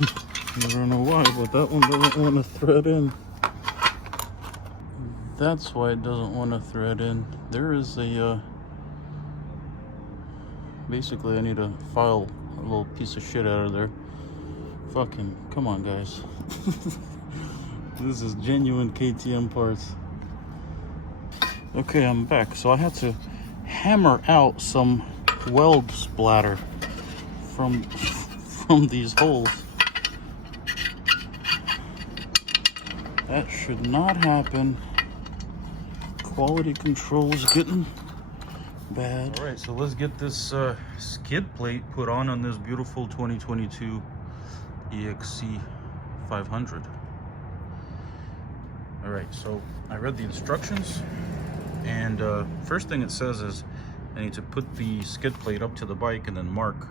I don't know why, but that one doesn't want to thread in. That's why it doesn't want to thread in. There is a, basically I need to file a little piece of shit out of there. Fucking, come on guys. This is genuine KTM parts. Okay, I'm back. So I had to hammer out some weld splatter from these holes. That should not happen. Quality control is getting bad. All right, so let's get this skid plate put on this beautiful 2022 EXC 500. All right, so I read the instructions, and first thing it says is I need to put the skid plate up to the bike and then mark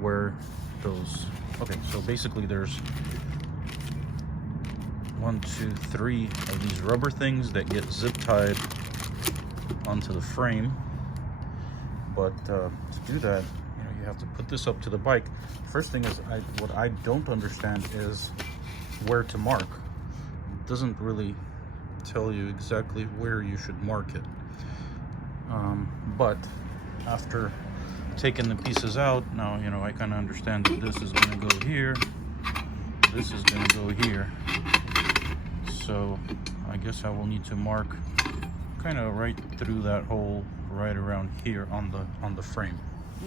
where those, okay, so basically there's 1, 2, 3 of these rubber things that get zip tied onto the frame. But to do that, you know, you have to put this up to the bike. First thing is, what I don't understand is where to mark. It doesn't really tell you exactly where you should mark it. But after taking the pieces out, now, you know, I kind of understand that this is going to go here, this is going to go here. So I guess I will need to mark kind of right through that hole, right around here on the frame.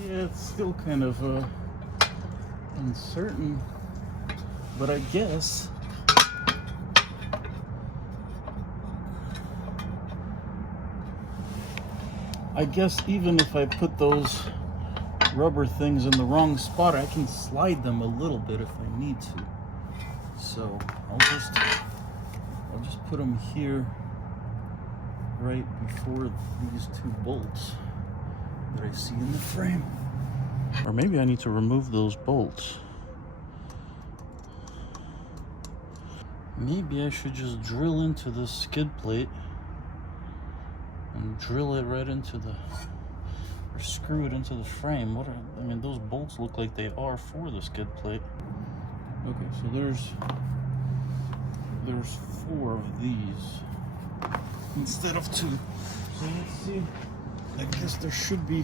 Yeah, it's still kind of uncertain, but I guess even if I put those rubber things in the wrong spot, I can slide them a little bit if I need to. So I'll just put them here right before these two bolts that I see in the frame. Or maybe I need to remove those bolts. Maybe I should just drill into this skid plate and drill it right into the, or screw it into the frame. I mean, those bolts look like they are for the skid plate. Okay, so there's 4 of these instead of 2. So let's see. I guess there should be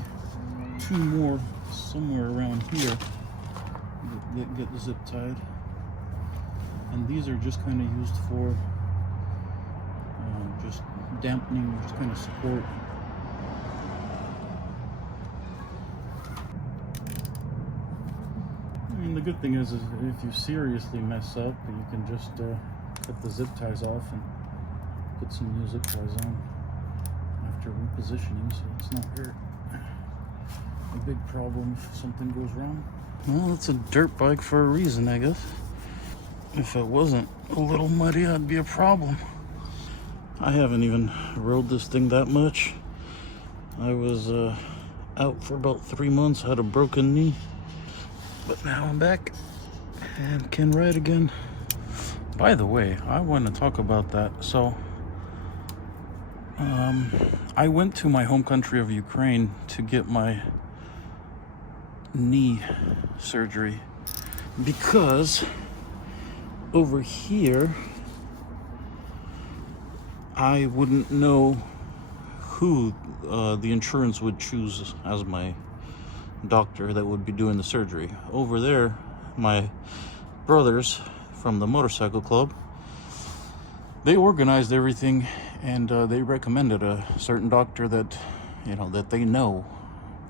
2 more somewhere around here that get zip tied. And these are just kind of used for just dampening, just kind of support. I mean, the good thing is if you seriously mess up, you can just cut the zip ties off and put some new zip ties on after repositioning, so it's not a big problem if something goes wrong. Well, it's a dirt bike for a reason, I guess. If it wasn't a little muddy, that'd be a problem. I haven't even rode this thing that much. I was out for about 3 months, had a broken knee, but now I'm back and can ride again. By the way, I want to talk about that. So I went to my home country of Ukraine to get my knee surgery because over here I wouldn't know who the insurance would choose as my doctor that would be doing the surgery. Over there, my brothers from the motorcycle club, they organized everything, and they recommended a certain doctor that, you know, that they know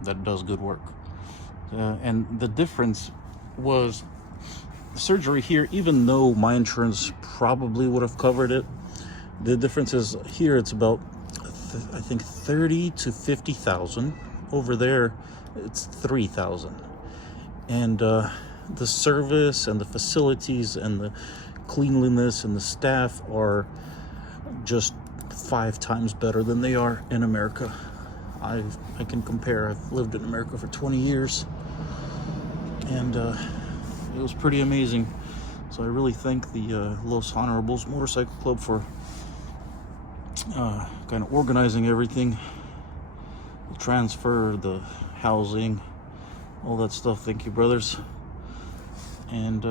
that does good work. And the difference was surgery here, even though my insurance probably would have covered it, the difference is here it's about I think 30 to 50,000. Over there it's 3,000. And the service and the facilities and the cleanliness and the staff are just 5 times better than they are in America. I can compare. I've lived in America for 20 years, and it was pretty amazing. So I really thank the Los Honorables Motorcycle Club for kind of organizing everything, the transfer, the housing, all that stuff. Thank you, brothers. And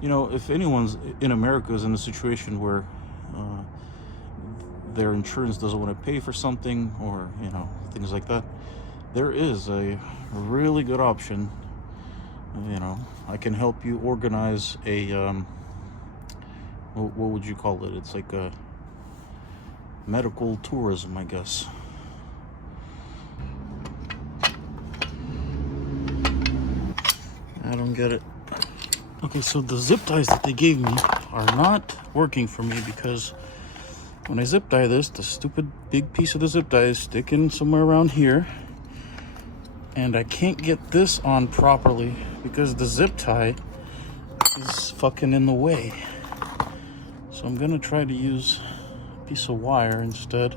you know, if anyone's in America is in a situation where their insurance doesn't want to pay for something, or you know, things like that, there is a really good option. You know, I can help you organize a what would you call it? It's like a medical tourism, I guess. I don't get it. Okay, so the zip ties that they gave me are not working for me, because when I zip tie this, the stupid big piece of the zip tie is sticking somewhere around here, and I can't get this on properly because the zip tie is fucking in the way. So I'm gonna try to use a piece of wire instead,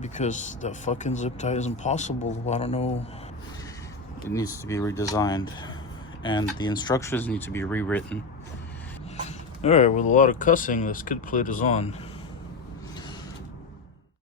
because that fucking zip tie is impossible. I don't know. It needs to be redesigned, and the instructions need to be rewritten. Alright, with a lot of cussing, this kid plate is on.